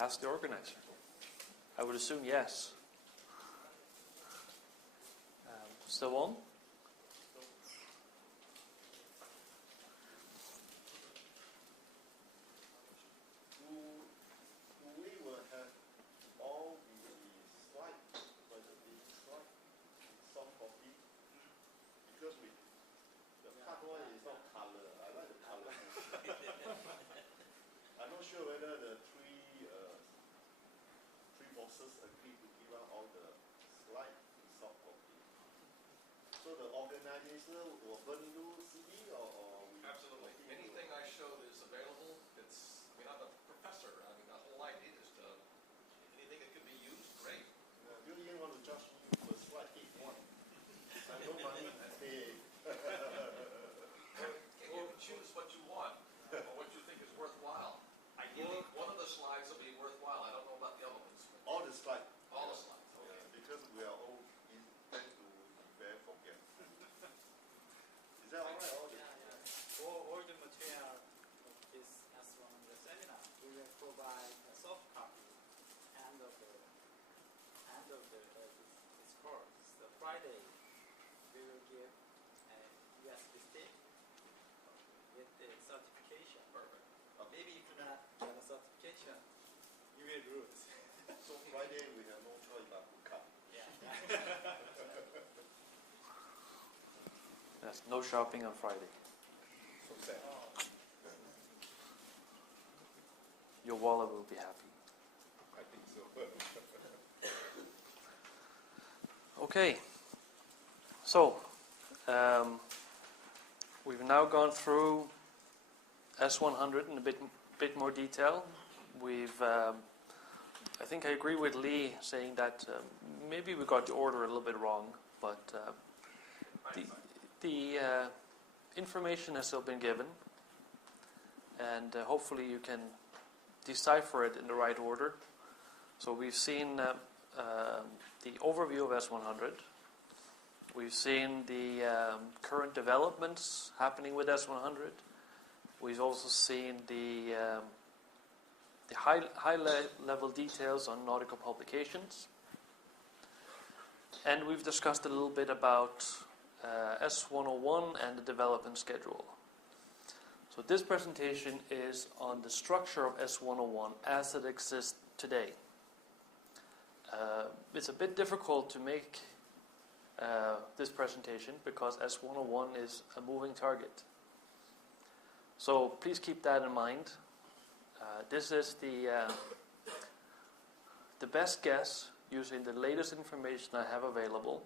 Ask the organizer. I would assume yes. Still on? We will have all the slides, like the big slide, soft copy, because the part one is not color. I like the color. I'm not sure whether the three bosses agree to give out all the slide in soft copy. So the organizer will burn you CD or we absolutely. Anything I showed is available. I'm a professor. The whole idea is to anything that could be used, great. You didn't want to judge me for slide 81. I no money to pay. You can choose what you want or what you think is worthwhile. Ideally, one of the slides will be worthwhile. I don't know about the other ones. All the slides. All the slides. Okay. Because we are all tend to be very forget. Is that all right? All the material of this S100 seminar, we will provide a soft copy end of this course. The Friday, we will give a USB stick with the certification. Perfect. Maybe if not get a certification, you will lose. So Friday we have no choice but to cut. Yes, no shopping on Friday. So sad. Your wallet will be happy. I think so. Okay, so we've now gone through S100 in a bit more detail. I think I agree with Lee saying that maybe we got the order a little bit wrong, but the information has still been given, and hopefully you can decipher it in the right order. So we've seen the overview of S100. We've seen the current developments happening with S100. We've also seen the high-level details on nautical publications. And we've discussed a little bit about S101 and the development schedule. So this presentation is on the structure of S101 as it exists today. It's a bit difficult to make this presentation because S101 is a moving target. So please keep that in mind. This is the best guess using the latest information I have available,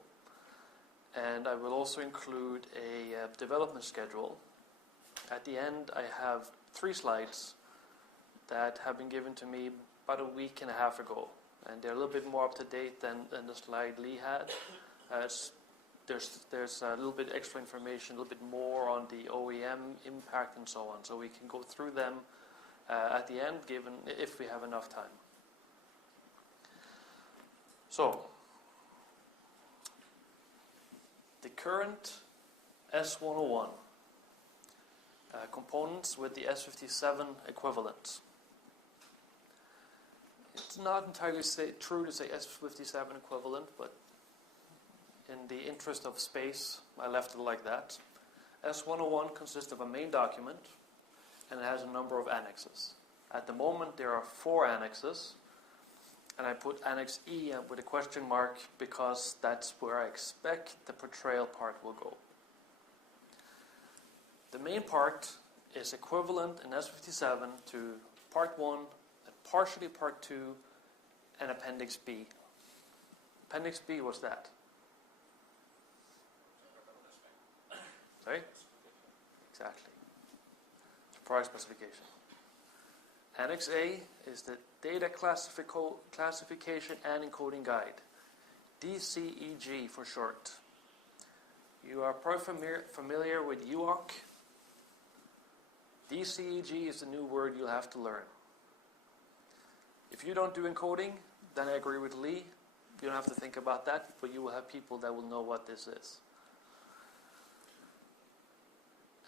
and I will also include a development schedule. At the end, I have 3 slides that have been given to me about a week and a half ago, and they're a little bit more up to date than the slide Lee had. There's a little bit extra information, a little bit more on the OEM impact and so on, so we can go through them at the end, given if we have enough time. So, the current S101 components with the S57 equivalents. It's not entirely true to say S57 equivalent, but in the interest of space, I left it like that. S101 consists of a main document, and it has a number of annexes. At the moment, there are 4 annexes, and I put Annex E with a question mark because that's where I expect the portrayal part will go. The main part is equivalent in S57 to Part 1, and partially Part 2, and Appendix B. Appendix B was that. Sorry? Exactly. Product specification. Annex A is the Data Classification and Encoding Guide, DCEG for short. You are probably familiar with UOC. DCEG is the new word you'll have to learn. If you don't do encoding, then I agree with Lee. You don't have to think about that, but you will have people that will know what this is.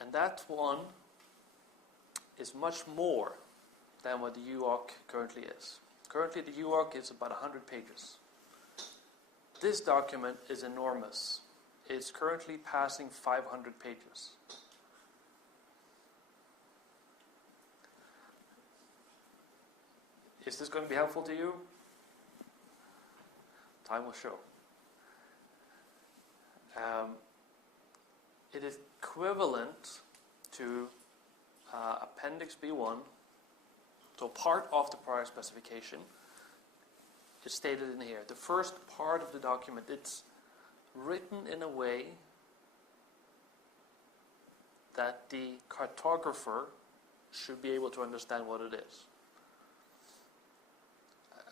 And that one is much more than what the UOC currently is. Currently the UOC is about 100 pages. This document is enormous. It's currently passing 500 pages. Is this going to be helpful to you? Time will show. It is equivalent to Appendix B1, so part of the prior specification is stated in here. The first part of the document, it's written in a way that the cartographer should be able to understand what it is.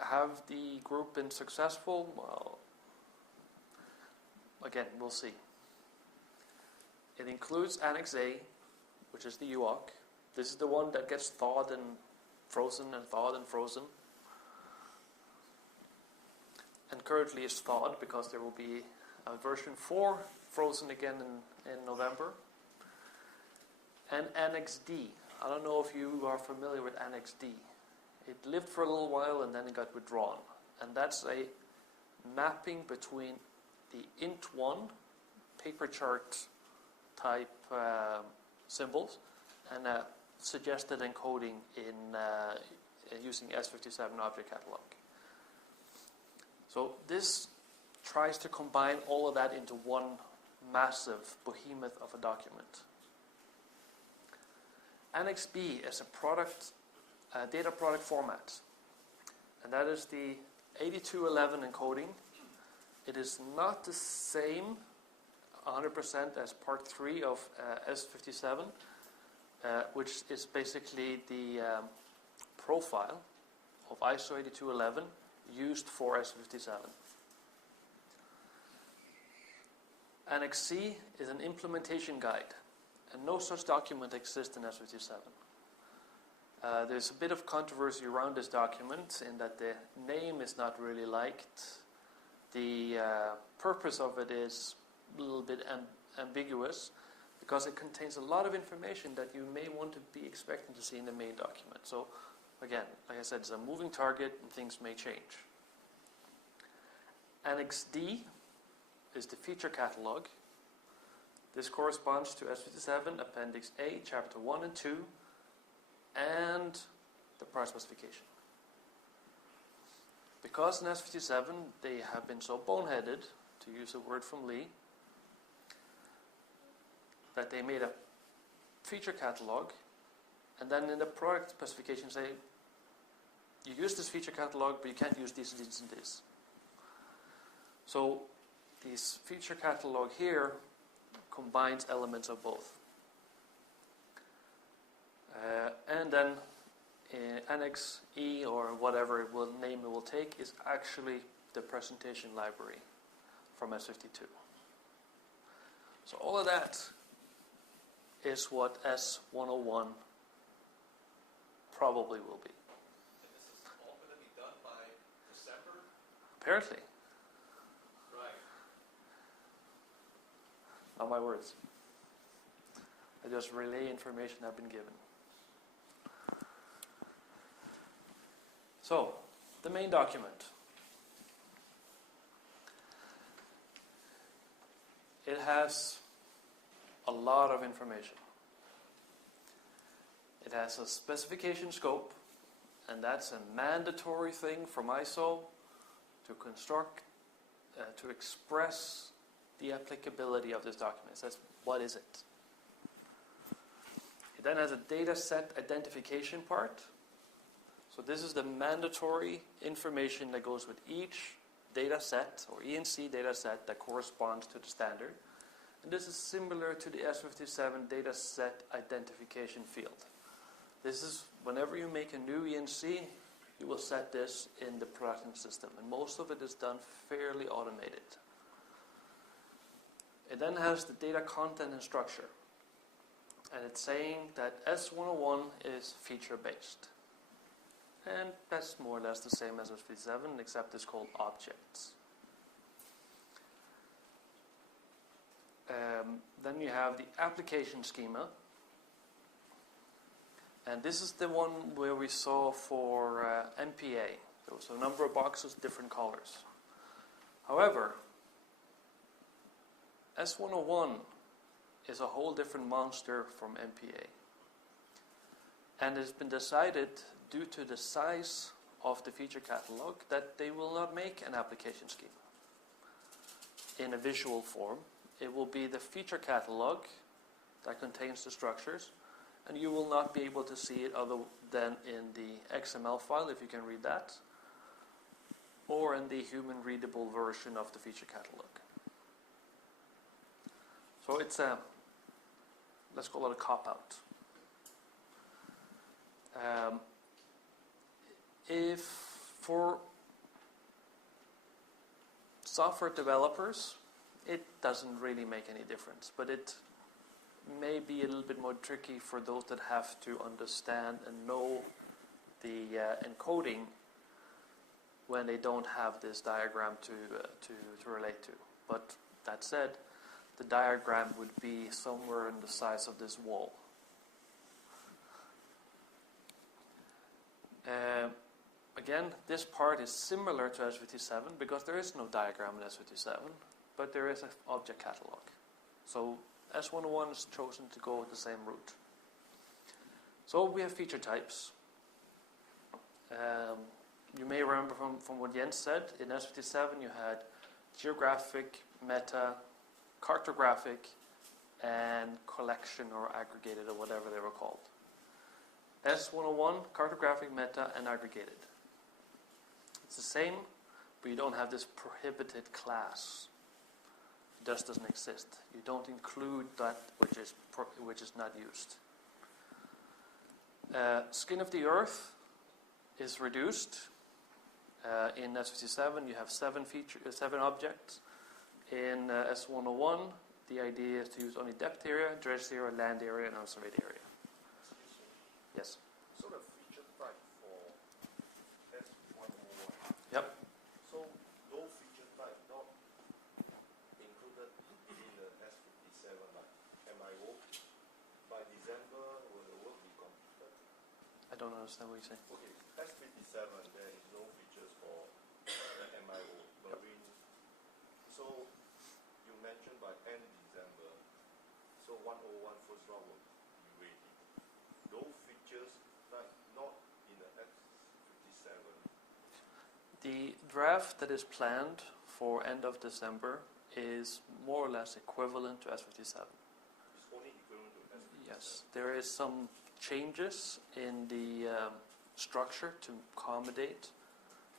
Have the group been successful? Well, again, we'll see. It includes Annex A, which is the UOC. This is the one that gets thawed and frozen and thawed and frozen. And currently it's thawed because there will be a version 4 frozen again in November. And Annex D. I don't know if you are familiar with Annex D. It lived for a little while and then it got withdrawn. And that's a mapping between the int1 paper chart type symbols and suggested encoding in using S57 Object Catalog. So this tries to combine all of that into one massive behemoth of a document. Annex B is a data product format, and that is the 8211 encoding. It is not the same 100% as part 3 of S57, which is basically the profile of ISO 8211 used for S57. Annex C is an implementation guide, and no such document exists in S57. There's a bit of controversy around this document in that the name is not really liked. The purpose of it is a little bit ambiguous because it contains a lot of information that you may want to be expecting to see in the main document. So again, like I said, it's a moving target and things may change. Annex D is the feature catalog. This corresponds to S57 Appendix A, Chapter 1 and 2, and the prior specification. Because in S57 they have been so boneheaded, to use a word from Lee, that they made a feature catalog and then in the product specification say, you use this feature catalog but you can't use these and these and these. So this feature catalog here combines elements of both. And then Annex E, or whatever name it will take, is actually the presentation library from S52. So all of that is what S101 probably will be. And this is all going to be done by December? Apparently. Right. Not my words. I just relay information I've been given. So, the main document. It has a lot of information. It has a specification scope, and that's a mandatory thing from ISO to construct, to express the applicability of this document. It says, what is it? It then has a data set identification part. So this is the mandatory information that goes with each data set, or ENC data set, that corresponds to the standard. And this is similar to the S57 data set identification field. This is, whenever you make a new ENC, you will set this in the production system. And most of it is done fairly automated. It then has the data content and structure. And it's saying that S101 is feature-based. And that's more or less the same as S57, except it's called objects. Then you have the application schema. And this is the one where we saw for MPA. There was a number of boxes, different colors. However, S101 is a whole different monster from MPA. And it's been decided, due to the size of the feature catalog, that they will not make an application schema in a visual form. It will be the feature catalog that contains the structures, and you will not be able to see it other than in the XML file, if you can read that, or in the human readable version of the feature catalog. So it's a, let's call it a cop-out. If for software developers, it doesn't really make any difference, but it may be a little bit more tricky for those that have to understand and know the encoding when they don't have this diagram to relate to. But that said, the diagram would be somewhere in the size of this wall. Again, this part is similar to S57 because there is no diagram in S57, but there is an object catalog. So S101 has chosen to go the same route. So we have feature types. You may remember from what Jens said, in S57 you had geographic, meta, cartographic, and collection or aggregated or whatever they were called. S101, cartographic, meta, and aggregated. It's the same, but you don't have this prohibited class. It just doesn't exist. You don't include that which is not used. Skin of the earth is reduced. In S57 you have 7 objects. In S101 the idea is to use only depth area, dredge area, land area, and unsurveyed area. Yes. So the feature type for S101. Yep. So those feature type not included in the S57 like MIO. By December will the work be completed? I don't understand what you say. Okay, S57 there is no features for the MIO marine. So you mentioned by end December. So 101 first round will be ready. Those features like not in the S57. The draft that is planned for end of December is more or less equivalent to S57. It's only equivalent to S57. Yes, there is some changes in the structure to accommodate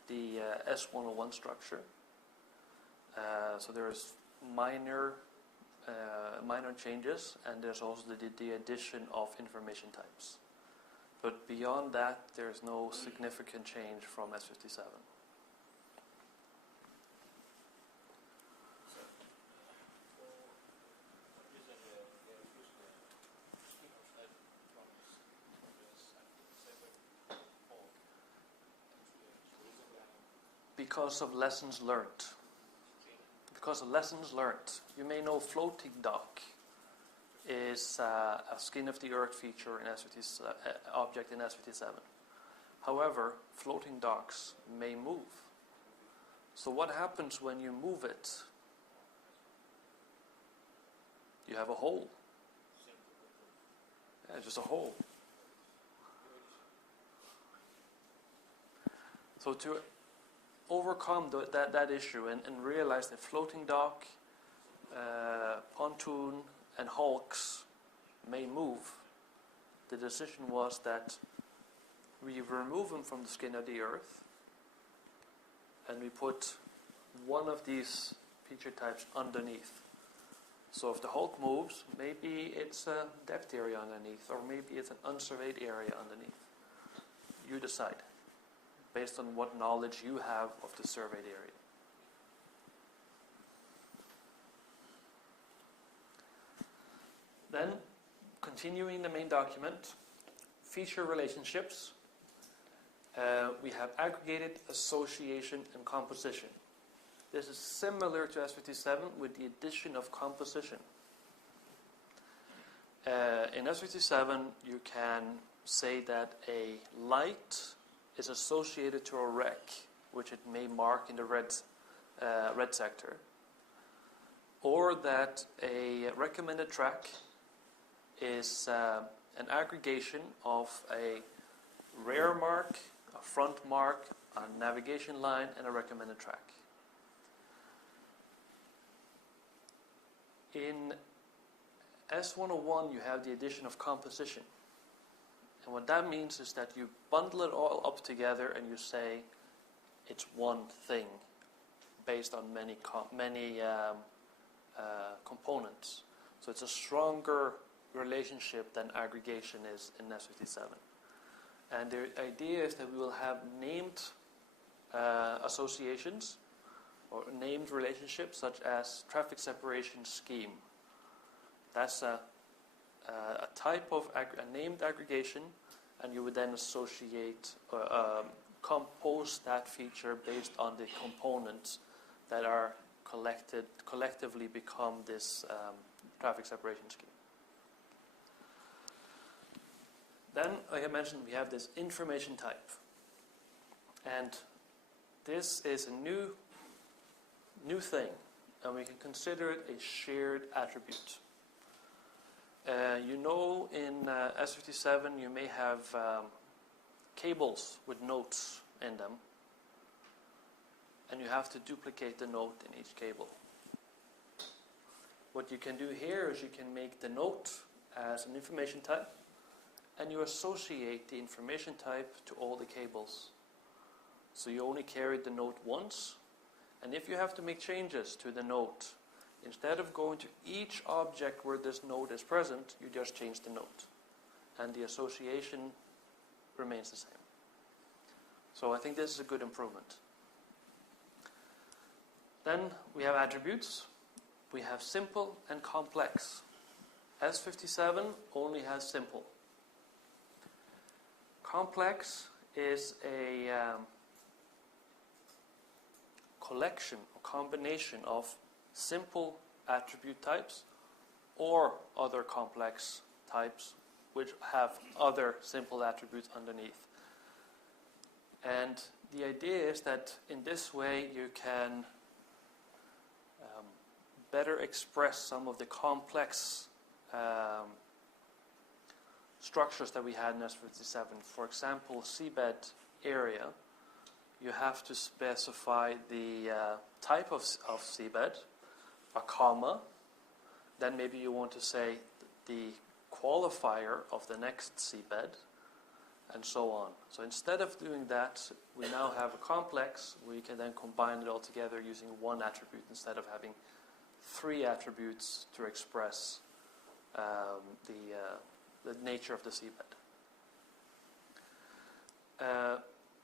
the S101 structure. So there's minor changes, and there's also the addition of information types. But beyond that, there's no significant change from S57. Because of lessons learned. Because of lessons learned. You may know floating dock is a skin of the earth feature in object in S57. However, floating docks may move. So what happens when you move it? You have a hole. Yeah, just a hole. So to overcome that issue and realize that floating dock, pontoon, and hulks may move, the decision was that we remove them from the skin of the earth and we put one of these feature types underneath. So if the hulk moves, maybe it's a depth area underneath, or maybe it's an unsurveyed area underneath. You decide, based on what knowledge you have of the surveyed area. Then, continuing the main document, feature relationships. We have aggregated, association, and composition. This is similar to S57 with the addition of composition. In S57, you can say that a light is associated to a rec, which it may mark in the red sector, or that a recommended track is an aggregation of a rear mark, a front mark, a navigation line, and a recommended track. In S101 you have the addition of composition. And what that means is that you bundle it all up together and you say it's one thing based on many components. So it's a stronger relationship than aggregation is in S57. And the idea is that we will have named associations or named relationships such as traffic separation scheme. That's a type of a named aggregation, and you would then associate compose that feature based on the components that are collectively become this traffic separation scheme. Then, like I mentioned, we have this information type, and this is a new thing, and we can consider it a shared attribute. You know, in S57 you may have cables with notes in them, and you have to duplicate the note in each cable. What you can do here is you can make the note as an information type, and you associate the information type to all the cables. So you only carry the note once, and if you have to make changes to the note, instead of going to each object where this note is present, you just change the note, and the association remains the same. So I think this is a good improvement. Then we have attributes. We have simple and complex. S57 only has simple. Complex is a collection or combination of simple attribute types or other complex types which have other simple attributes underneath. And the idea is that in this way you can better express some of the complex structures that we had in S57. For example, seabed area, you have to specify the type of seabed, a comma, then maybe you want to say the qualifier of the next seabed, and so on. So instead of doing that, we now have a complex. We can then combine it all together using one attribute instead of having three attributes to express the nature of the seabed.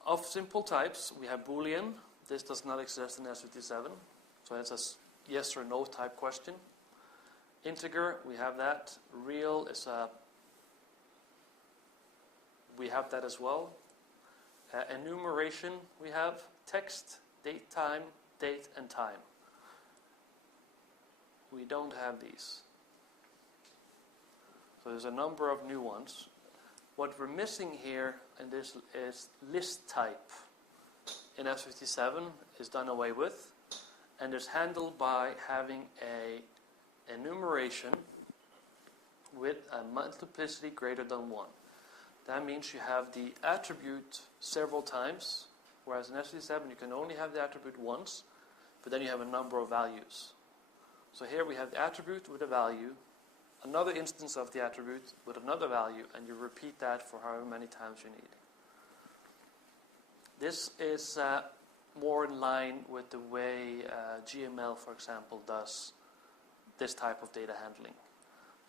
Of simple types, we have Boolean. This does not exist in S57, so it's a yes or no type question. Integer, we have that. Real is we have that as well. Enumeration, we have text, date, and time. We don't have these. So there's a number of new ones. What we're missing here in this is list type. In S57 is done away with, and is handled by having a enumeration with a multiplicity greater than 1. That means you have the attribute several times, whereas in S57 you can only have the attribute once, but then you have a number of values. So here we have the attribute with a value, another instance of the attribute with another value, and you repeat that for however many times you need. This is more in line with the way GML, for example, does this type of data handling.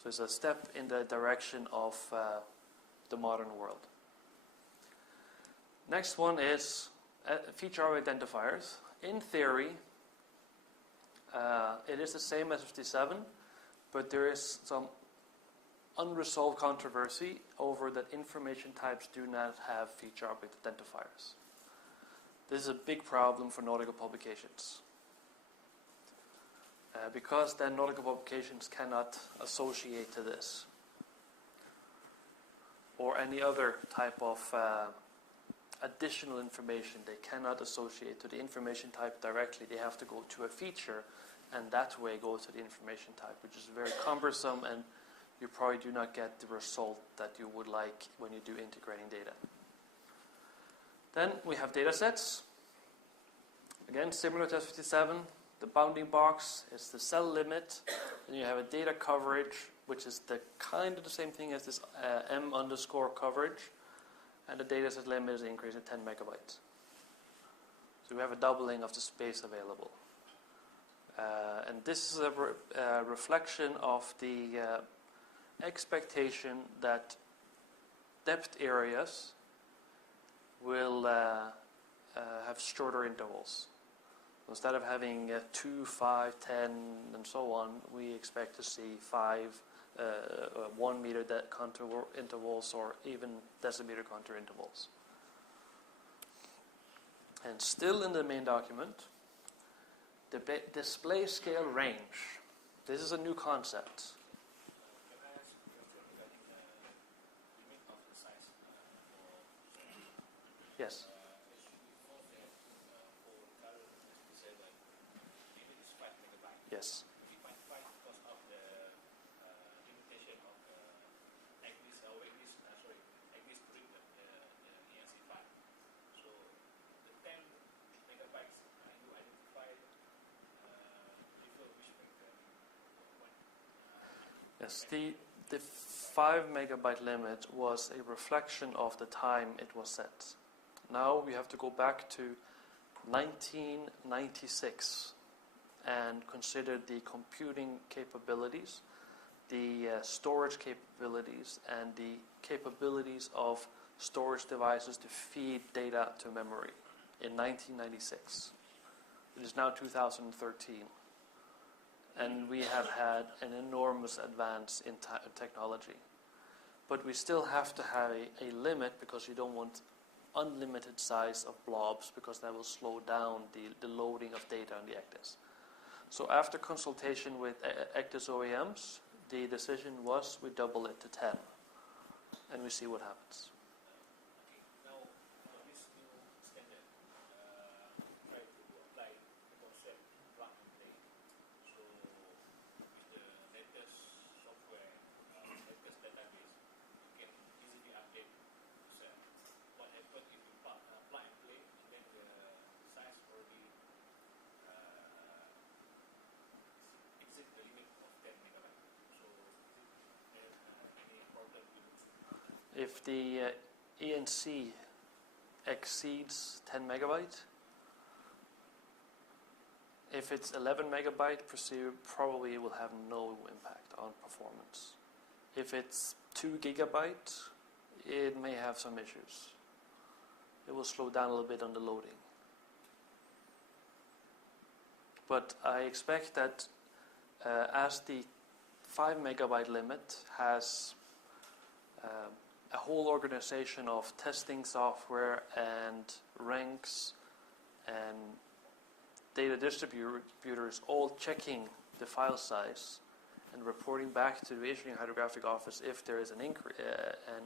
So it's a step in the direction of the modern world. Next one is feature identifiers. In theory, it is the same as 57, but there is some unresolved controversy over that information types do not have feature object identifiers. This is a big problem for nautical publications. Because then nautical publications cannot associate to this or any other type of additional information they cannot associate to the information type directly. They have to go to a feature and that way go to the information type, which is very cumbersome, and you probably do not get the result that you would like when you do integrating data. Then we have data sets. Again, similar to S57, the bounding box is the cell limit, and you have a data coverage, which is the kind of the same thing as this M underscore coverage, and the data set limit is increased to 10 megabytes. So we have a doubling of the space available. And this is a reflection of the expectation that depth areas will have shorter intervals. Instead of having 2, 5, 10, and so on, we expect to see 5, 1 meter contour intervals, or even decimeter contour intervals. And still in the main document, the display scale range. This is a new concept. Can I ask a question regarding the limit of the size Yes. before that, for color, as you said, that limit is 5 megabytes. Yes. We might find because of the limitation of the English curriculum, the ENC 5. So the 10 megabytes, you identified prefer which vector? Yes. The 5 megabyte limit was a reflection of the time it was set. Now we have to go back to 1996 and consider the computing capabilities, the storage capabilities, and the capabilities of storage devices to feed data to memory in 1996. It is now 2013. And we have had an enormous advance in technology. But we still have to have a limit, because you don't want unlimited size of blobs, because that will slow down the loading of data on the ECDIS. So after consultation with ECDIS OEMs, the decision was we double it to 10. And we see what happens. Okay, now this new standard try to apply the concept plug and play. So with the latest software, latest database, you can easily update yourself. What happens if you plug and play, and then the size already exceed the limit of 10 megabytes. So is there any problem with If the ENC exceeds 10 megabyte, if it's 11 megabyte, probably it will have no impact on performance. If it's 2 gigabyte, it may have some issues. It will slow down a little bit on the loading. But I expect that as the 5 megabyte limit has a whole organization of testing software and ranks and data distributors all checking the file size and reporting back to the issuing hydrographic office if there is an increase, and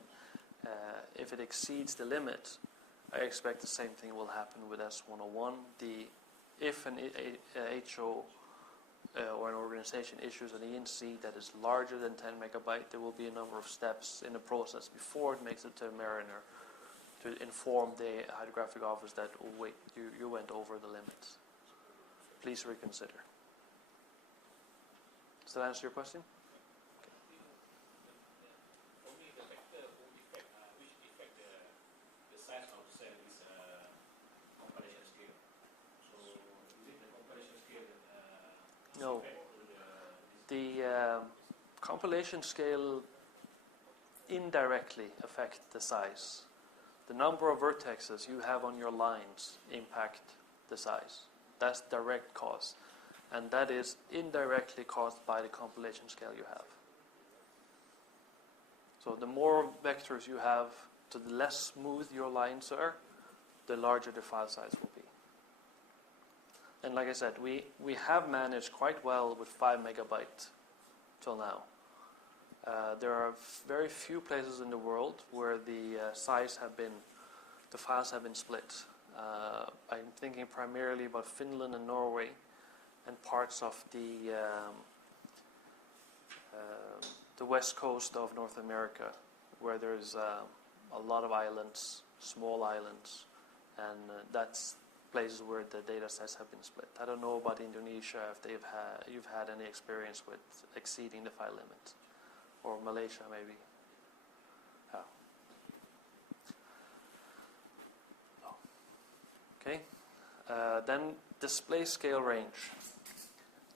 if it exceeds the limit, I expect the same thing will happen with S101. If an HO or an organization issues an ENC that is larger than 10 megabyte, there will be a number of steps in the process before it makes it to Mariner to inform the hydrographic office that, oh wait, you went over the limits. Please reconsider. Does that answer your question? only the vector who affect which affect the size of cell is compilation scale. So is it the compilation scale that No. affect The compilation scale indirectly affect the size. The number of vertexes you have on your lines impact the size. That's direct cause. And that is indirectly caused by the compilation scale you have. So the more vectors you have, to the less smooth your lines are, the larger the file size will be. And like I said, we have managed quite well with 5 megabyte till now. There are very few places in the world where the size have been the files have been split. I'm thinking primarily about Finland and Norway and parts of the west coast of North America, where there's a lot of islands, small islands, and that's places where the data sets have been split. I don't know about Indonesia, if you've had any experience with exceeding the file limit, or Malaysia maybe. Okay, then display scale range.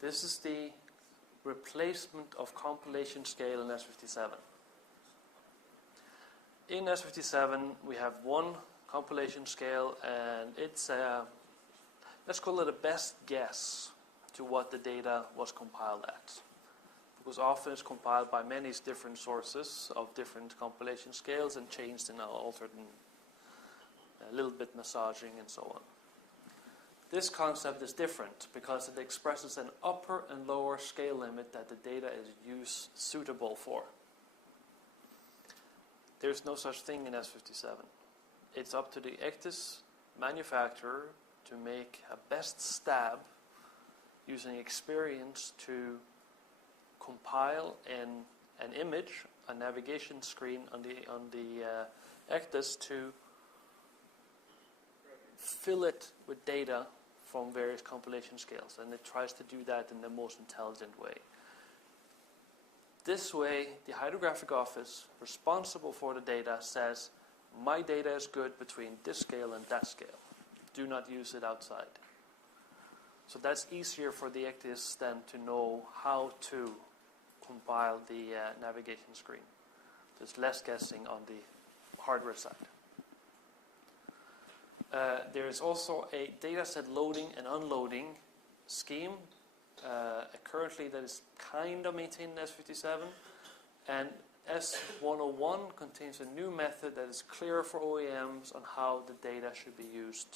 This is the replacement of compilation scale in S57. In S57 we have one compilation scale, and it's let's call it a best guess to what the data was compiled at, because often it's compiled by many different sources of different compilation scales and changed and altered and a little bit massaging and so on. This concept is different because it expresses an upper and lower scale limit that the data is suitable for. There's no such thing in S57. It's up to the ECDIS manufacturer to make a best stab using experience to compile an image, a navigation screen on the ECDIS to fill it with data from various compilation scales, and it tries to do that in the most intelligent way. This way, the Hydrographic Office responsible for the data says, my data is good between this scale and that scale. Do not use it outside. So that's easier for the ECDIS then to know how to compile the navigation screen. There's less guessing on the hardware side. There is also a dataset loading and unloading scheme currently that is kind of maintained in S57, and S101 contains a new method that is clearer for OEMs on how the data should be used.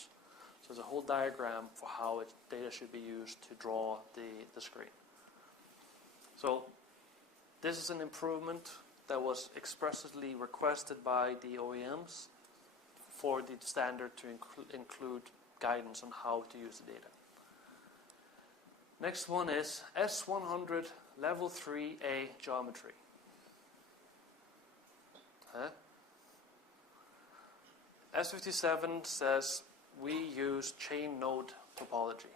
So there's a whole diagram for how data should be used to draw the screen. So this is an improvement that was expressly requested by the OEMs for the standard to include guidance on how to use the data. Next one is S100 Level 3A Geometry. S57 says we use chain node topology.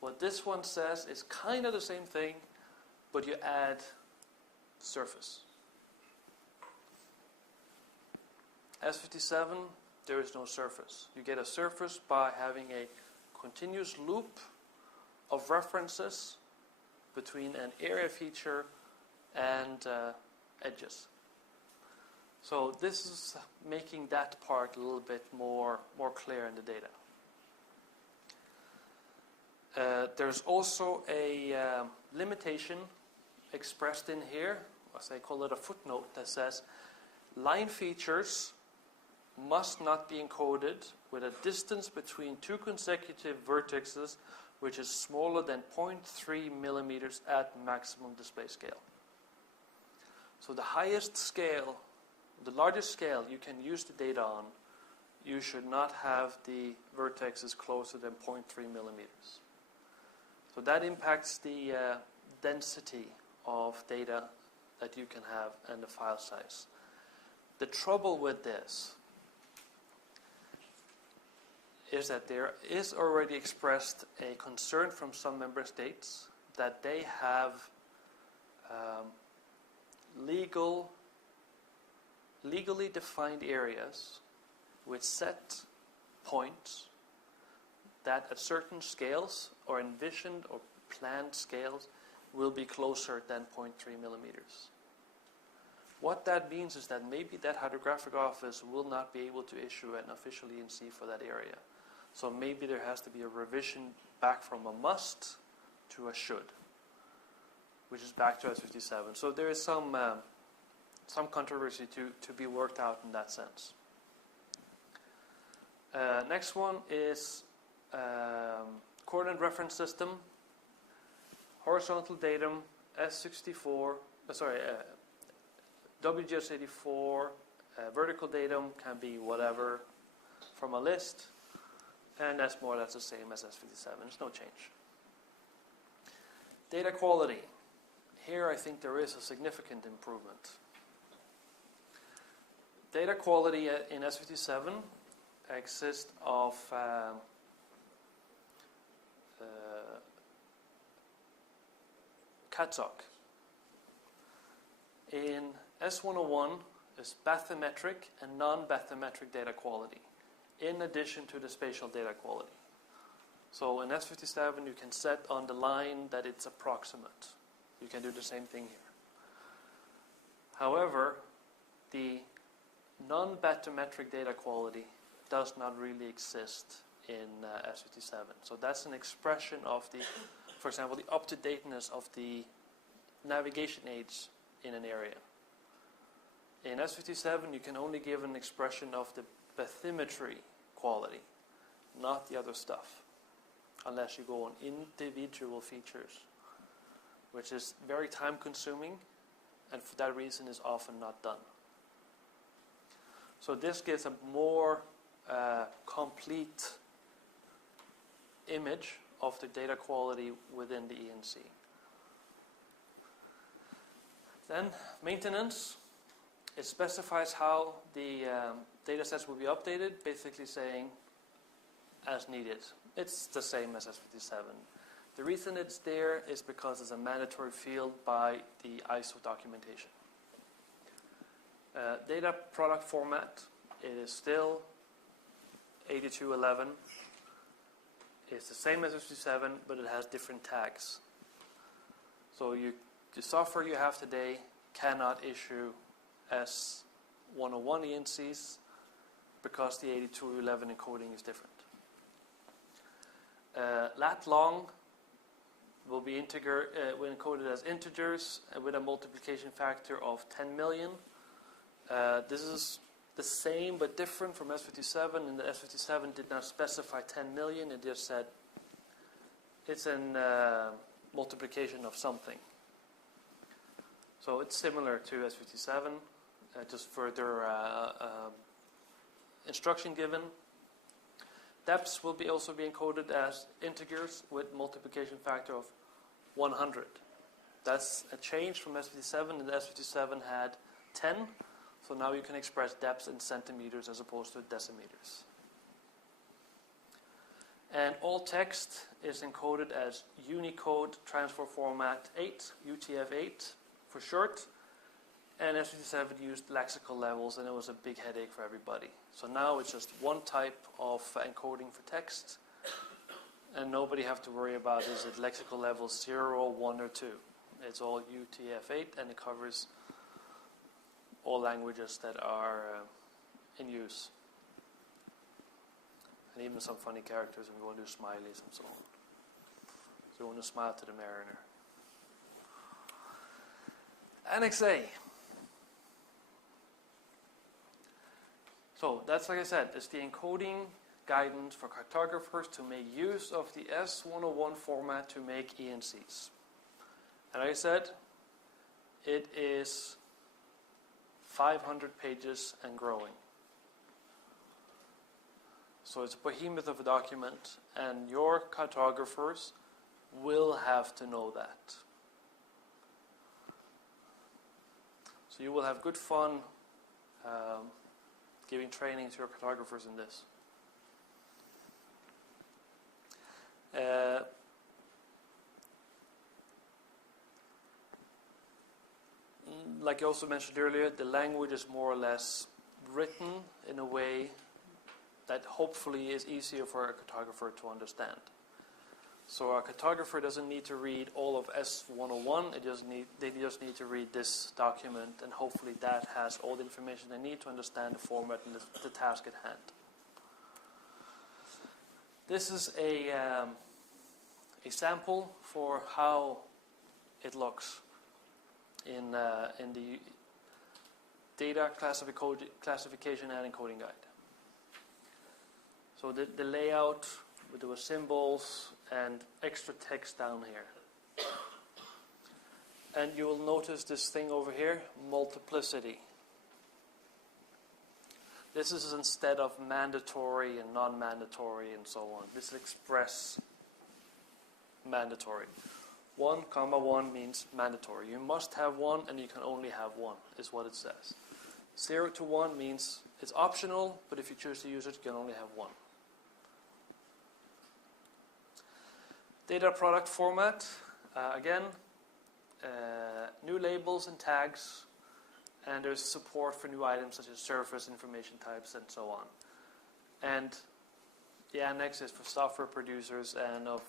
What this one says is kind of the same thing, but you add surface. S57, there is no surface. You get a surface by having a continuous loop of references between an area feature and edges. So this is making that part a little bit more clear in the data. There's also a limitation expressed in here, as I call it a footnote, that says line features must not be encoded with a distance between two consecutive vertices which is smaller than 0.3 millimeters at maximum display scale. So the highest scale, the largest scale you can use the data on, you should not have the vertexes closer than 0.3 millimeters. So that impacts the density of data that you can have and the file size. The trouble with this is that there is already expressed a concern from some member states that they have legally defined areas with set points that at certain scales or envisioned or planned scales will be closer than 0.3 millimeters. What that means is that maybe that Hydrographic Office will not be able to issue an official ENC for that area. So maybe there has to be a revision back from a must to a should, which is back to S57. So there is some controversy to be worked out in that sense. Next one is coordinate reference system, horizontal datum, S64, WGS84, vertical datum can be whatever from a list, and that's more or less the same as S57. There's no change. Data quality. Here I think there is a significant improvement. Data quality in S57 consists of CATSOC. In S101 is bathymetric and non-bathymetric data quality, in addition to the spatial data quality. So in S57 you can set on the line that it's approximate. You can do the same thing here. However, the non-bathymetric data quality does not really exist in S57. So that's an expression of the, for example, the up-to-dateness of the navigation aids in an area. In S57 you can only give an expression of the bathymetry quality, not the other stuff, unless you go on individual features, which is very time-consuming, and for that reason is often not done. So this gives a more complete image of the data quality within the ENC. Then maintenance. It specifies how the data sets will be updated, basically saying as needed. It's the same as S57. The reason it's there is because it's a mandatory field by the ISO documentation. Data product format, it is still 8211. It's the same as S57, but it has different tags. So the software you have today cannot issue S101 ENCs because the 8211 encoding is different. Lat long will be encoded as integers with a multiplication factor of 10 million. This is the same but different from S57, and the S57 did not specify 10 million, it just said it's a multiplication of something. So it's similar to S57, just further instruction given. Depths will also be encoded as integers with multiplication factor of 100. That's a change from S57, and the S57 had 10, so now you can express depths in centimeters as opposed to decimeters. And all text is encoded as Unicode Transfer Format 8, UTF-8 for short, and S57 used lexical levels, and it was a big headache for everybody. So now it's just one type of encoding for text, and nobody have to worry about is it lexical level 0, 1, or 2. It's all UTF-8, and it covers all languages that are in use. And even some funny characters, and we want to do smileys and so on. So we want to smile to the mariner. Annex A. So that's, like I said, it's the encoding guidance for cartographers to make use of the S101 format to make ENCs. And like I said, it is 500 pages and growing. So it's a behemoth of a document, and your cartographers will have to know that. So you will have good fun giving training to your cartographers in this. Like I also mentioned earlier, the language is more or less written in a way that hopefully is easier for a cartographer to understand. So a cartographer doesn't need to read all of S101, they just need to read this document, and hopefully that has all the information they need to understand the format and the task at hand. This is a sample for how it looks in the data classification and encoding guide. So the layout with the symbols and extra text down here. And you will notice this thing over here, multiplicity. This is instead of mandatory and non-mandatory and so on. This is express mandatory. 1,1 means mandatory. You must have one and you can only have one, is what it says. 0 to 1 means it's optional, but if you choose to use it, you can only have one. Data product format, again, new labels and tags, and there's support for new items such as surface, information types, and so on. And the annex is for software producers and of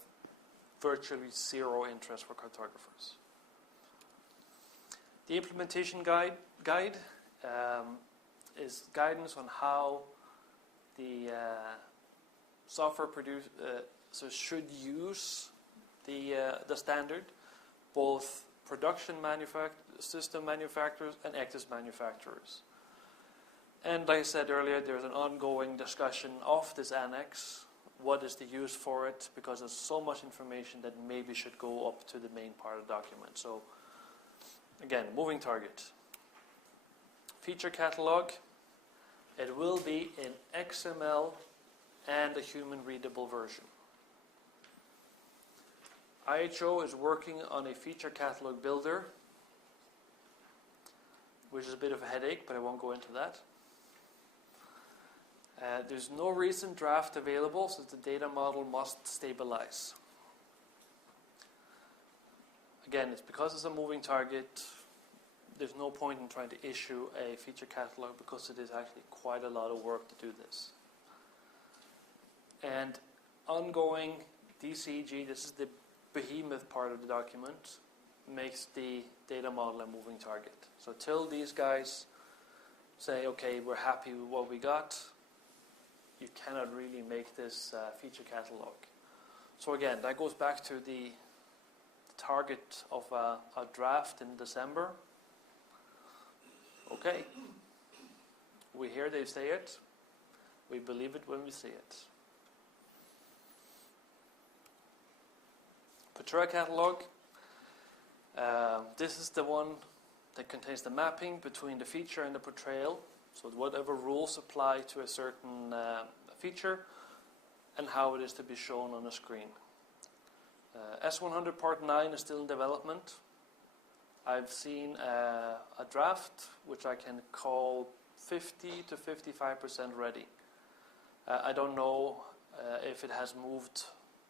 virtually zero interest for cartographers. The implementation guide is guidance on how the software producers should use the standard, both production system manufacturers and ACDIS manufacturers. And like I said earlier, there's an ongoing discussion of this annex. What is the use for it? Because there's so much information that maybe should go up to the main part of the document. So again, moving target. Feature catalog. It will be in XML and a human readable version. IHO is working on a feature catalog builder, which is a bit of a headache, but I won't go into that. There's no recent draft available, so the data model must stabilize. Again, it's because it's a moving target. There's no point in trying to issue a feature catalog because it is actually quite a lot of work to do this. And ongoing DCG, this is the behemoth part of the document, makes the data model a moving target. So till these guys say, okay, we're happy with what we got, you cannot really make this feature catalog. So again, that goes back to the target of a draft in December. Okay, we hear they say it, we believe it when we see it. Portrait catalog. This is the one that contains the mapping between the feature and the portrayal. So whatever rules apply to a certain feature and how it is to be shown on the screen. S100 Part 9 is still in development. I've seen a draft which I can call 50 to 55% ready. I don't know if it has moved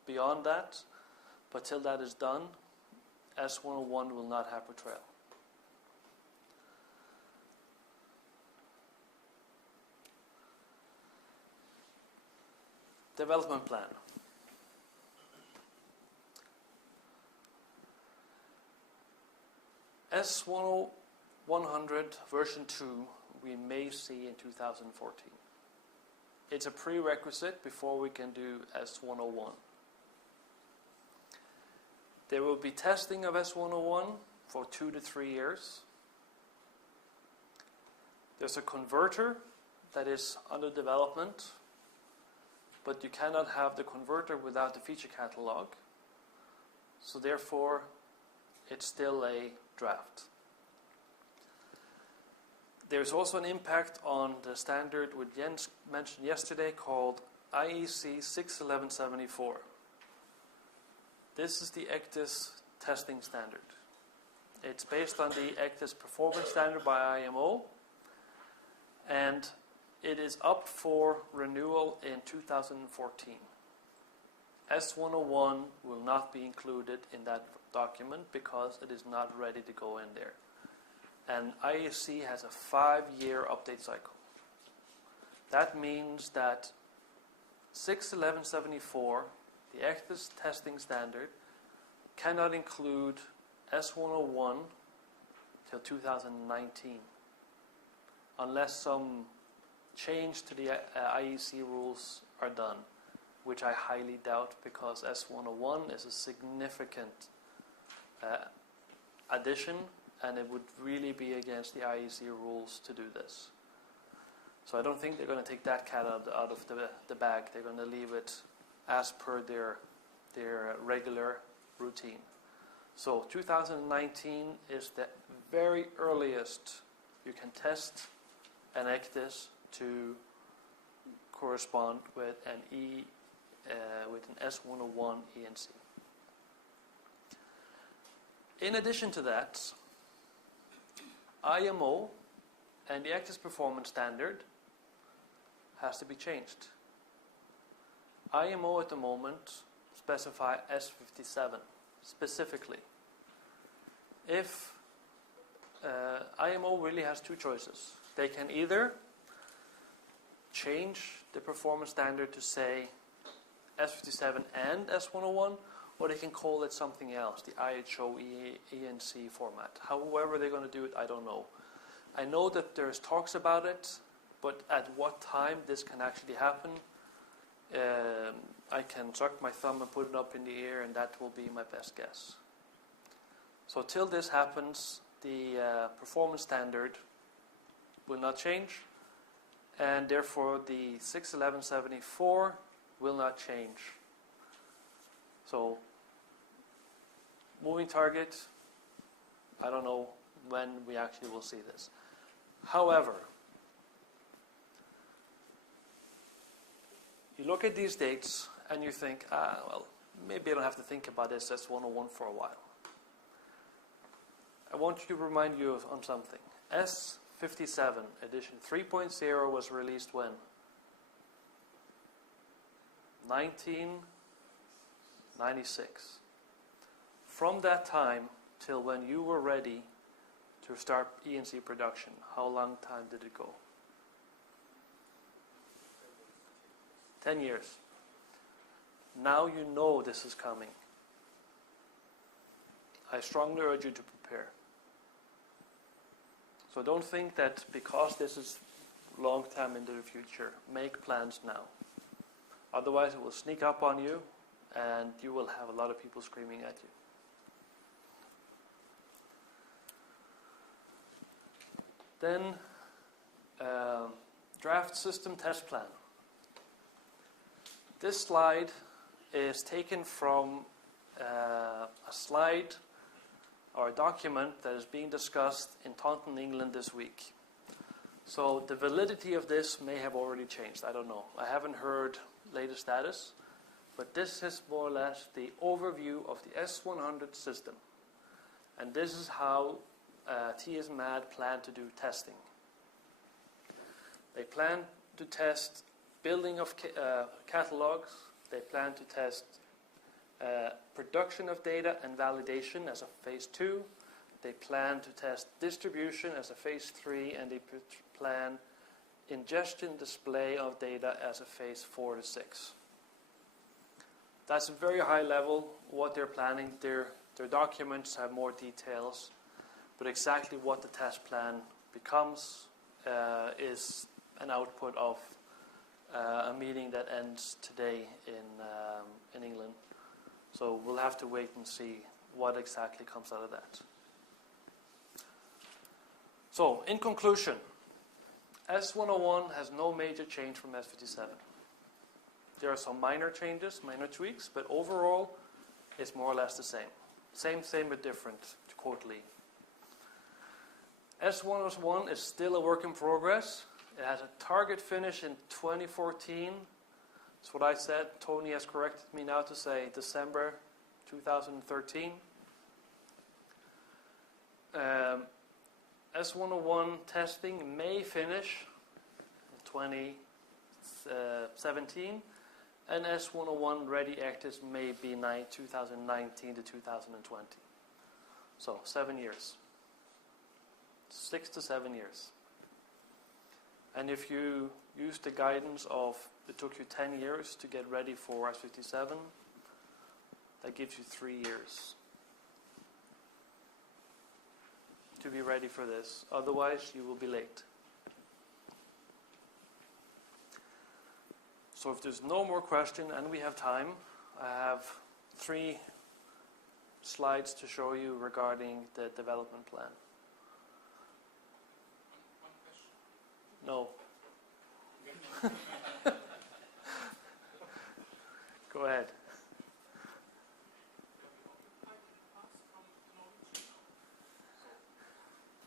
beyond that, but till that is done, S101 will not have portrayal. Development plan. S100 version 2 we may see in 2014. It's a prerequisite before we can do S101. There will be testing of S101 for 2 to 3 years. There's a converter that is under development, but you cannot have the converter without the feature catalog. So therefore, it's still a draft. There's also an impact on the standard which Jens mentioned yesterday called IEC 61174. This is the ACDIS testing standard. It's based on the ACDIS performance standard by IMO, and it is up for renewal in 2014. S101 will not be included in that document because it is not ready to go in there. And IEC has a 5-year update cycle. That means that 61174, the ACDIS testing standard, cannot include S101 till 2019 unless some change to the IEC rules are done, which I highly doubt because S101 is a significant addition and it would really be against the IEC rules to do this. So I don't think they're going to take that cat out of the bag. They're going to leave it as per their regular routine. So 2019 is the very earliest you can test an ACDIS to correspond with an S101 ENC. In addition to that, IMO and the Actis Performance Standard has to be changed. IMO at the moment specify S57 specifically. If IMO really has two choices. They can either change the performance standard to say S57 and S101, or they can call it something else, the IHO ENC format. However they're going to do it, I don't know. I know that there's talks about it, but at what time this can actually happen, I can suck my thumb and put it up in the air, and that will be my best guess. So till this happens, the performance standard will not change, and therefore the 61174 will not change. So, moving target, I don't know when we actually will see this. However, you look at these dates and you think, well, maybe I don't have to think about this S101 for a while. I want to remind you on something. S57 edition 3.0 was released when? 1996. From that time till when you were ready to start ENC production, how long time did it go? 10 years. Now you know this is coming. I strongly urge you to prepare. So don't think that because this is long time into the future, make plans now. Otherwise it will sneak up on you and you will have a lot of people screaming at you. Then, draft system test plan. This slide is taken from a slide or a document that is being discussed in Taunton, England this week. So the validity of this may have already changed. I don't know. I haven't heard latest status, but this is more or less the overview of the S100 system. And this is how TS MAD plan to do testing. They plan to test building of catalogs. They plan to test production of data and validation as a phase 2. They plan to test distribution as a phase 3, and they plan ingestion display of data as a phase 4 to 6. That's a very high level what they're planning. Their documents have more details, but exactly what the test plan becomes is an output of a meeting that ends today in England. So we'll have to wait and see what exactly comes out of that. So, in conclusion, S101 has no major change from S57. There are some minor changes, minor tweaks, but overall it's more or less the same. Same but different, to quote Lee. S101 is still a work in progress. It has a target finish in 2014. That's what I said. Tony has corrected me now to say December 2013. S101 testing may finish in 2017, and S101 ready Actis may be 2019 to 2020. So 7 years. 6 to 7 years. And if you use the guidance of it took you 10 years to get ready for S57, that gives you 3 years to be ready for this. Otherwise, you will be late. So if there's no more question and we have time, I have 3 slides to show you regarding the development plan. One question. No. Go ahead.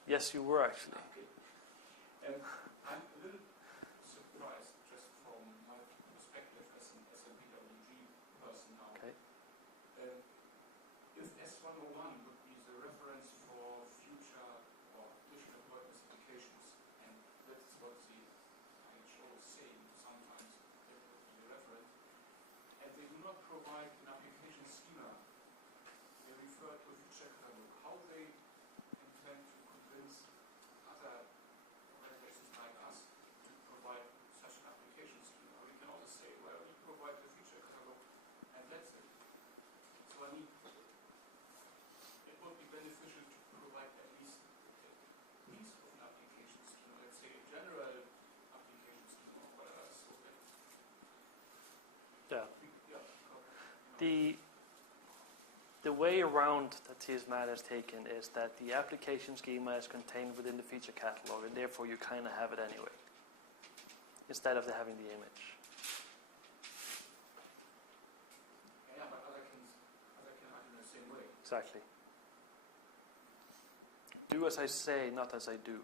Yes, you were actually. I'm a little surprised just from The way around that TSMAT has taken is that the application schema is contained within the feature catalog, and therefore you kind of have it anyway, instead of having the image. Yeah, but other can imagine the same way. Exactly. Do as I say, not as I do.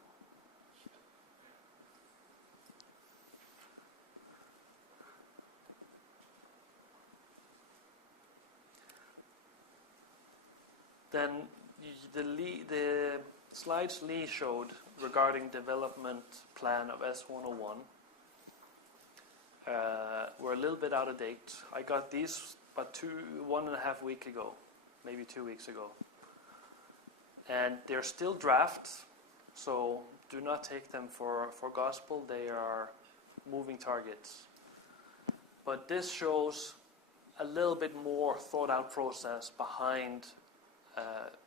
Then the slides Lee showed regarding development plan of S101 were a little bit out of date. I got these about 1.5 weeks ago, maybe 2 weeks ago. And they're still drafts, so do not take them for gospel. They are moving targets. But this shows a little bit more thought out process behind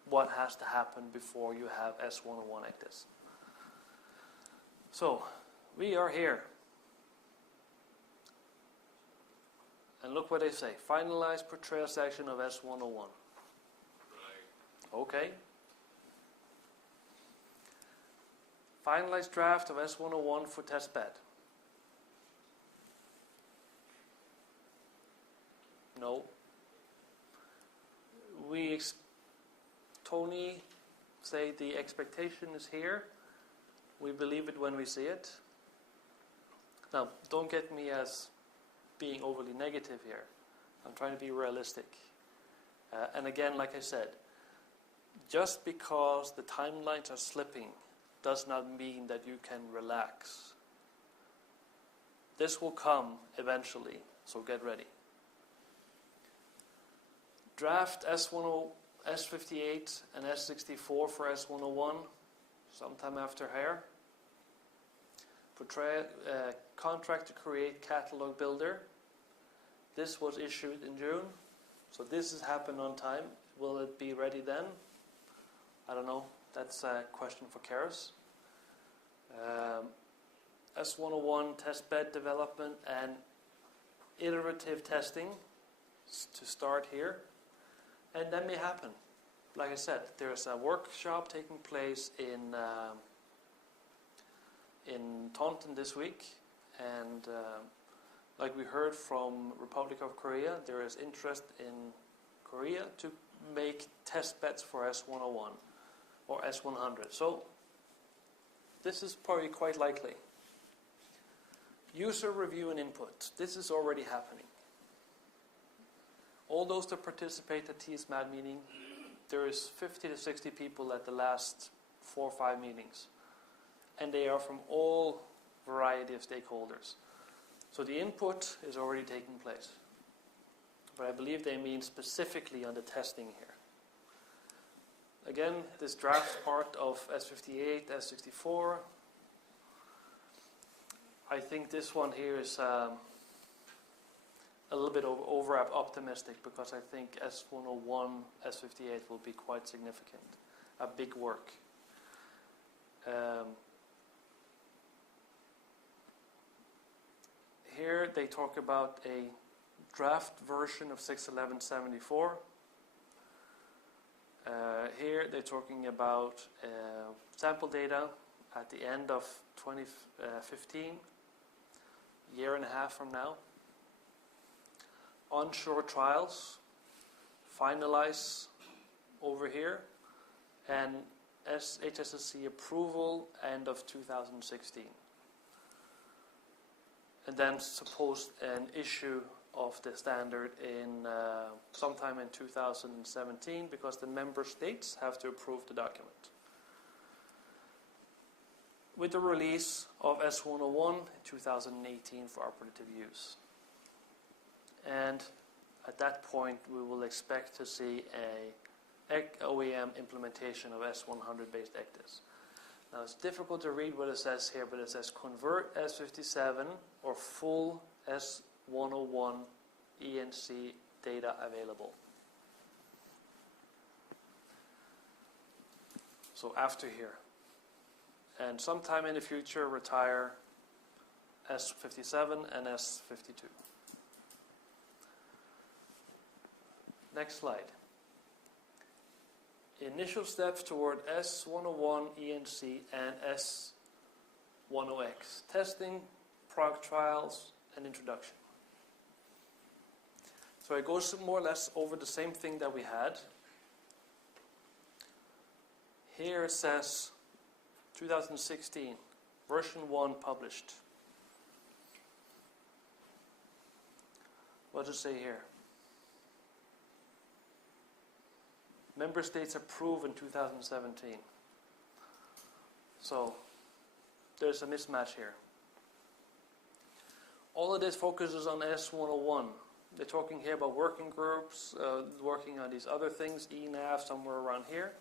what has to happen before you have S101 actors. So, we are here. And look what they say. Finalize portrayal section of S101. Right. Okay. Finalized draft of S101 for testbed. No. Tony say the expectation is here. We believe it when we see it. Now, don't get me as being overly negative here. I'm trying to be realistic. And again, like I said, just because the timelines are slipping does not mean that you can relax. This will come eventually, so get ready. Draft S58 and S64 for S101 sometime after here. Contract to create catalog builder. This was issued in June, so this has happened on time. Will it be ready then? I don't know. That's a question for Keras. S101 testbed development and iterative testing to start here. And that may happen. Like I said, there's a workshop taking place in Taunton this week, and like we heard from Republic of Korea, there is interest in Korea to make test beds for S101 or S100. So this is probably quite likely. User review and input. This is already happening. All those that participate at TSMAT meeting, there is 50 to 60 people at the last 4 or 5 meetings. And they are from all variety of stakeholders. So the input is already taking place. But I believe they mean specifically on the testing here. Again, this draft part of S58, S64, I think this one here is a little bit over optimistic, because I think S101, S58 will be quite significant. A big work. Here they talk about a draft version of 61174. Here they're talking about sample data at the end of 2015, year and a half from now. Onshore trials, finalize over here, and HSSC approval end of 2016. And then suppose an issue of the standard in sometime in 2017, because the member states have to approve the document. With the release of S101 in 2018 for operative use. And at that point, we will expect to see a OEM implementation of S100 based ECDIS. Now, it's difficult to read what it says here, but it says convert S57 or full S101 ENC data available. So after here. And sometime in the future, retire S57 and S52. Next slide. Initial steps toward S101 ENC and S10X. Testing, product trials, and introduction. So it goes more or less over the same thing that we had. Here it says 2016, version 1 published. What does it say here? Member states approve in 2017. So there's a mismatch here. All of this focuses on S101. They're talking here about working groups, working on these other things, ENAV, somewhere around here.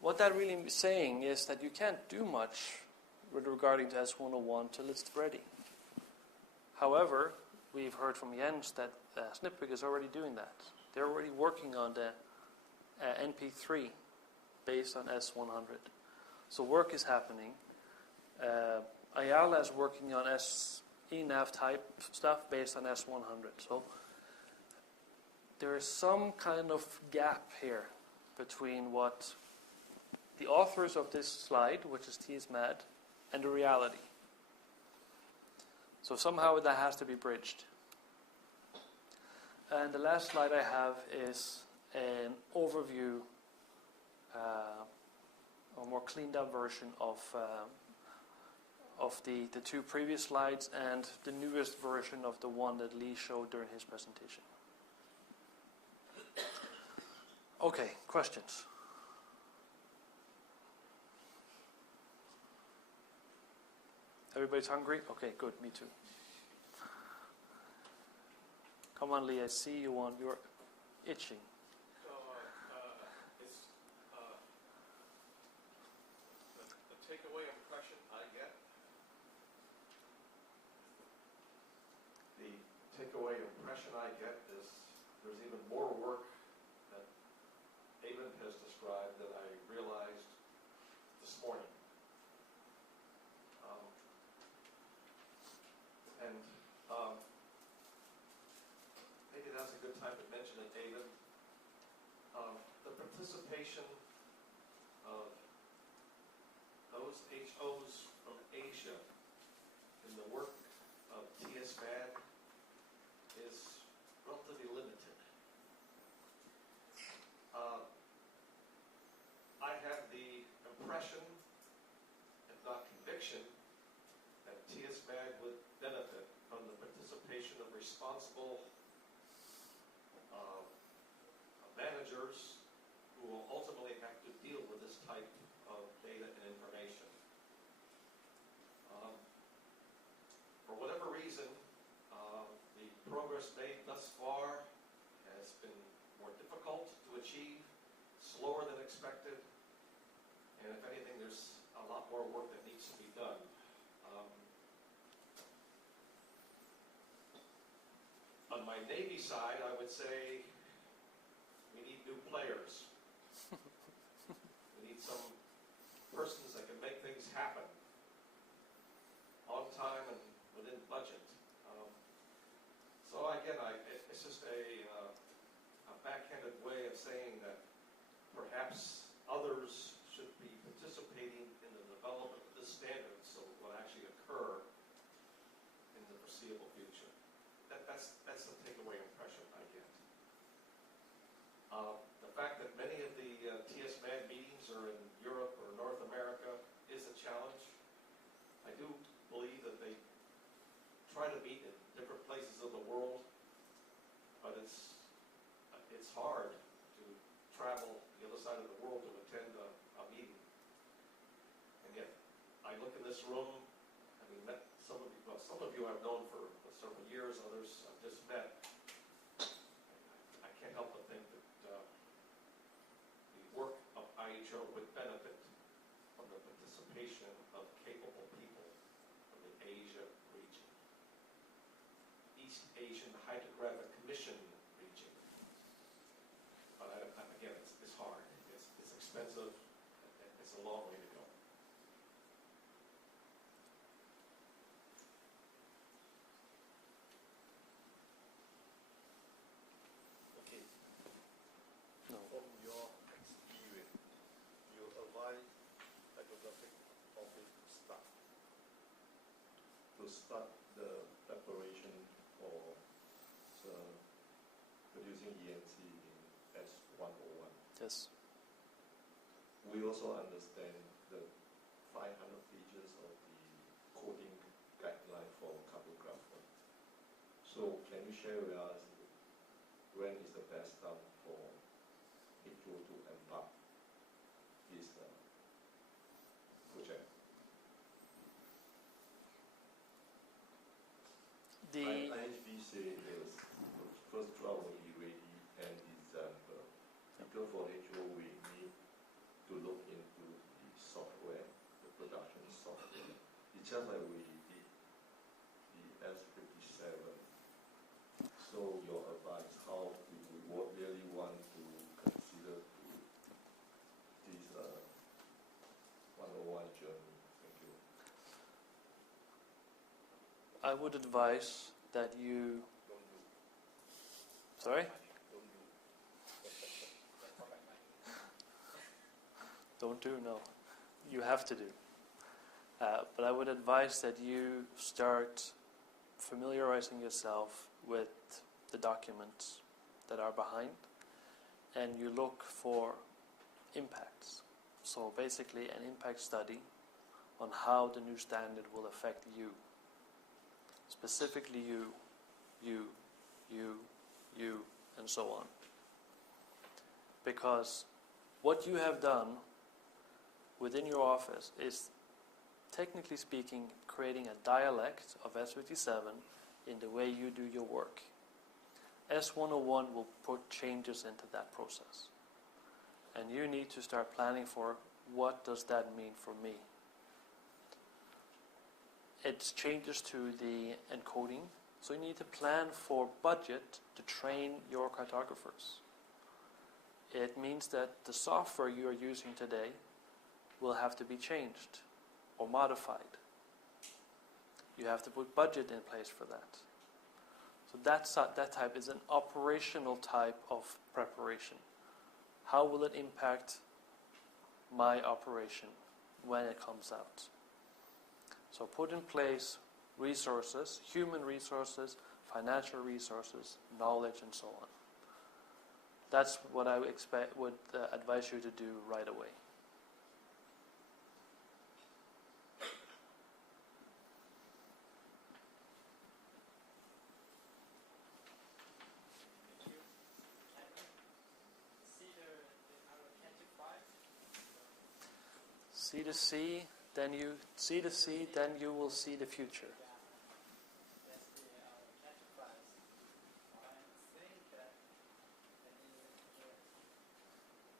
What that really is saying is that you can't do much with regarding to S101 till it's ready. However, we've heard from Jens that Snippig is already doing that. They're already working on the NP3 based on S100. So work is happening. Ayala is working on ENAV type stuff based on S100. So there is some kind of gap here between what the authors of this slide, which is TSMAD, and the reality. So somehow that has to be bridged. And the last slide I have is an overview, a more cleaned up version of the two previous slides and the newest version of the one that Lee showed during his presentation. Okay, questions? Everybody's hungry? Okay, good, me too. Come on, Lee, I see you on. You're itching. So, it's the takeaway impression I get. The takeaway impression I get is there's even more work that Eyvind has described than I realized this morning. Maybe that's a good time to mention it, Eyvind. The participation of those HOs from Asia in the work of TSMAD is relatively limited. I have the impression, if not conviction, that TSMAD would benefit from the participation of responsible managers who will ultimately have to deal with this type of data and information. For whatever reason, the progress made thus far has been more difficult to achieve, slower than expected, and if anything, there's a lot more work that needs to be done. On my Navy side, I would say we need new players. We need some persons that can make things happen on time and within budget. So again, it's just a backhanded way of saying that perhaps others should be participating in the development of this standard so it will actually occur in the foreseeable future. That's the takeaway impression I get. The fact that many of the TSMAD meetings are in Europe or North America is a challenge. I do believe that they try to meet in different places of the world, but it's hard to travel the other side of the world to attend a meeting. And yet, I look in this room, having met some of you I've known for several years, others I've just met. I can't help but think that the work of IHO would benefit from the participation of capable people from the Asia region, East Asian Hydrographic Commission region. But again, it's hard. It's expensive. It's a long way to go. to start the preparation for the producing ENT in S101. Yes. We also understand the 500 pages of the coding guideline for cartographer. So can you share with us when is the best time for HO to embark this project? IHB says the first trial will be ready end December. Because for HO we need to look into the software, the production software. It's just like we did the S57. So your advice, how we would really want to consider this 101 journey? Thank you. I would advise that you. Don't do. Sorry? Don't do. Don't do, no. You have to do. But I would advise that you start familiarizing yourself with the documents that are behind, and you look for impacts. So basically an impact study on how the new standard will affect you. Specifically you, and so on. Because what you have done within your office is, technically speaking, creating a dialect of S57 in the way you do your work. S101 will put changes into that process. And you need to start planning for what does that mean for me. It's changes to the encoding, so you need to plan for budget to train your cartographers. It means that the software you are using today will have to be changed or modified. You have to put budget in place for that. So that type is an operational type of preparation. How will it impact my operation when it comes out? So put in place resources, human resources, financial resources, knowledge, and so on. That's what I would advise you to do right away. C to C, then you will see the future.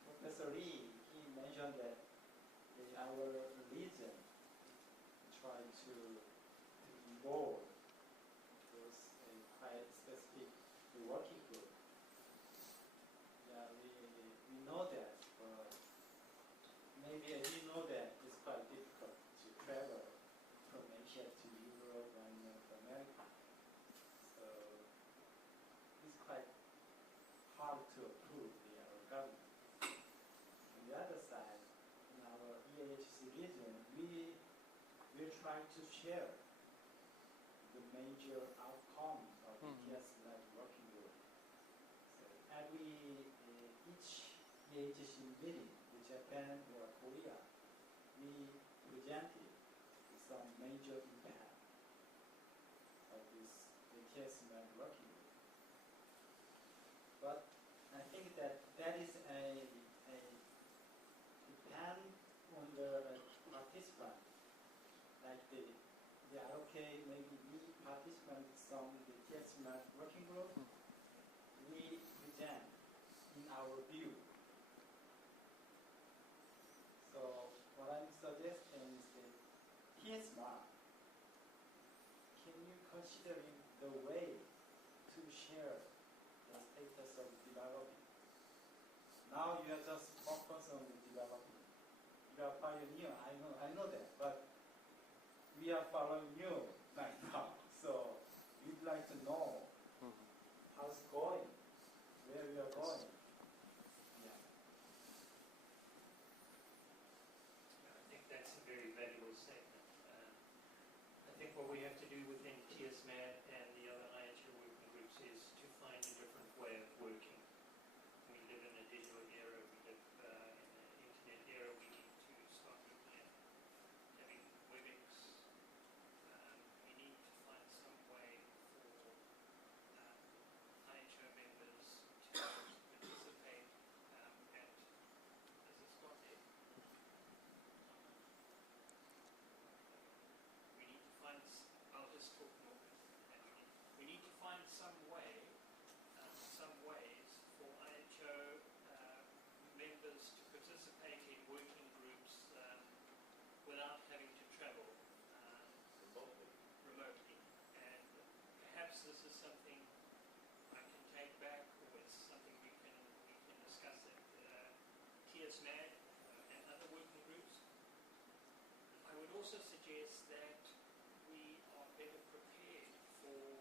Professor Lee, he mentioned that our religion try to involve those quite specific working group. Yeah, we know that, but maybe we know that it's quite difficult to travel from Asia to Europe and North America. So it's quite hard to approve our government. On the other side, in our EHC region, we're trying to share the major outcome of the TS-led working group. So each EHC meeting in Japan or Korea, we presented some major impact of this TS-led working group. But I think that is a depend on the participant. Like they are okay, maybe we participant from the TS-led working group, we present in our view. So what I'm suggesting is that TS-Smart, can you consider the way to share the status of development? Now you are just focused on the development. You are pioneer, I know that, but we are following you right now. So we'd like to know how it's going, where we are going. Yeah. I think that's a very valuable statement. I think what we have to do discuss at TSMAD and other working groups. I would also suggest that we are better prepared for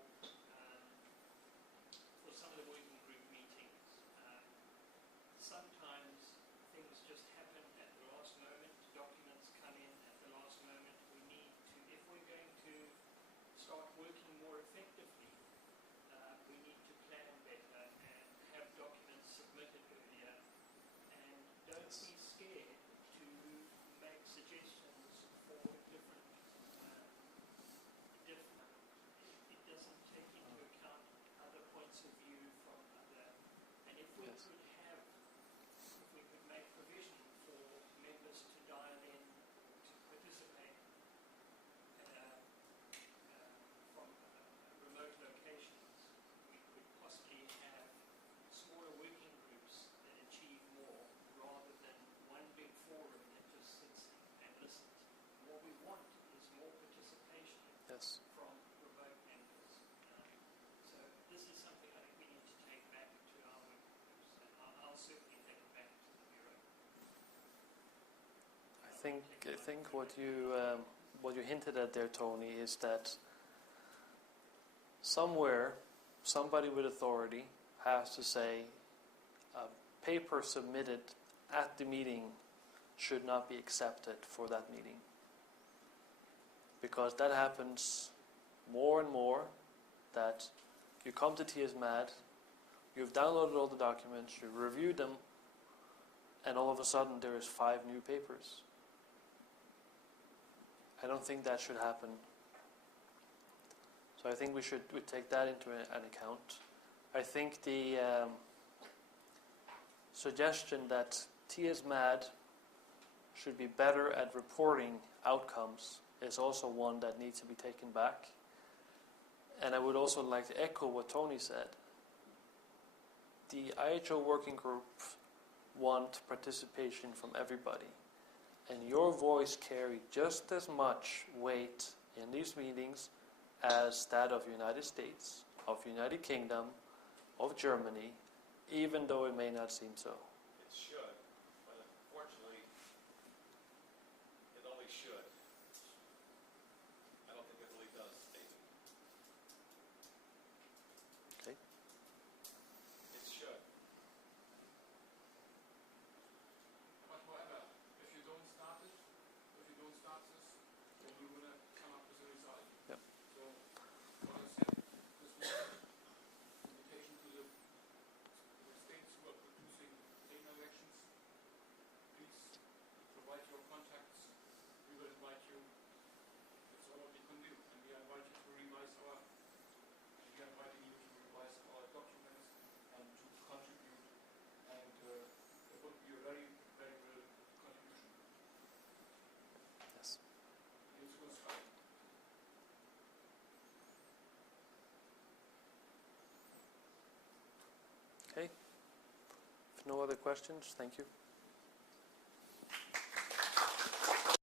some of the working group meetings. Sometimes things just happen at the last moment, documents come in at the last moment. We need to, if we're going to start working more effectively, we need to plan better and have documents submitted earlier. And don't Yes. be scared to make suggestions for different. It doesn't take into account other points of view from other. And if we Yes. could have, if we could make provision for members to dial in to participate from remote locations, we could possibly have smaller working groups that achieve more rather than one big forum that just sits and listens. What we want is more participation Yes. from remote members. So this is something I think we need to take back to our working groups, and I'll certainly take it back to the Bureau. I think what you hinted at there, Tony, is that somewhere somebody with authority has to say a paper submitted at the meeting should not be accepted for that meeting, because that happens more and more. That you come to TSMAD, you've downloaded all the documents, you've reviewed them, and all of a sudden there is 5 new papers. I don't think that should happen. So I think we take that into an account. I think the suggestion that TSMAD should be better at reporting outcomes is also one that needs to be taken back. And I would also like to echo what Tony said. The IHO working group want participation from everybody. And your voice carries just as much weight in these meetings as that of United States, of United Kingdom, of Germany, even though it may not seem so. It should, but unfortunately, it only should. I don't think it really does, David. Okay. It should. But however, if you don't start this, then you're going to come up with a result. Yep. So, what I said this morning, invitation to the states who are producing data elections, please provide your contacts. We will invite you. That's all we can do. And we invite you to revise we are inviting you to revise our documents and to contribute. And it would be a very, very good contribution. Yes. It's good stuff. Okay. If no other questions, thank you.